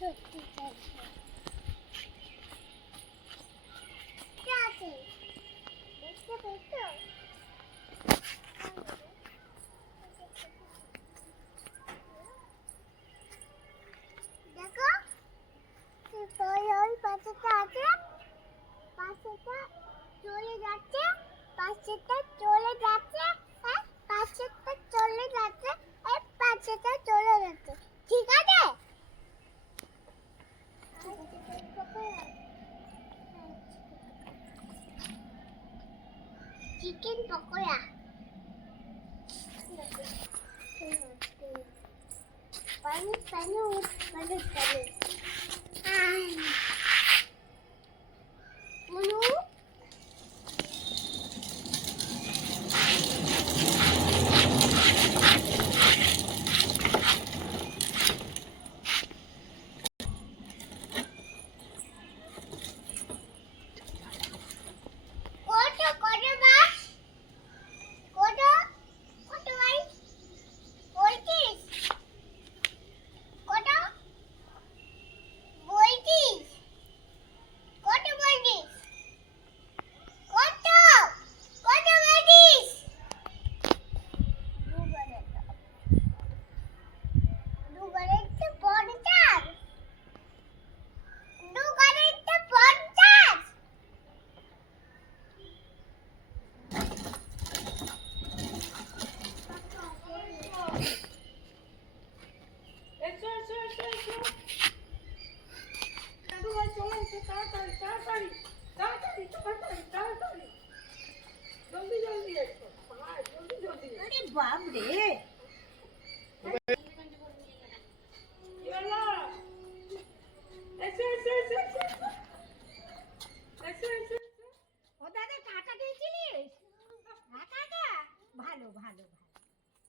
সত্যি চাইছে কি আছে দেখতে পেতো দেখো ওই পাশেটা আছে পাশেটা চলে যাচ্ছে পাশেটা চলে যাচ্ছে হ্যাঁ পাশেটা চলে যাচ্ছে এই পাশেটা চলে যাচ্ছে ঠিক আছে চিকেন পকোড়া পানি পানি পানি পানি Munu Kodo bas Kodo bhai বলছিস Kodo বলছিস Kodo বলছিস Kodo Kodo বলছিস দুবারেতে 50 দুবারেতে 50 বাপ রে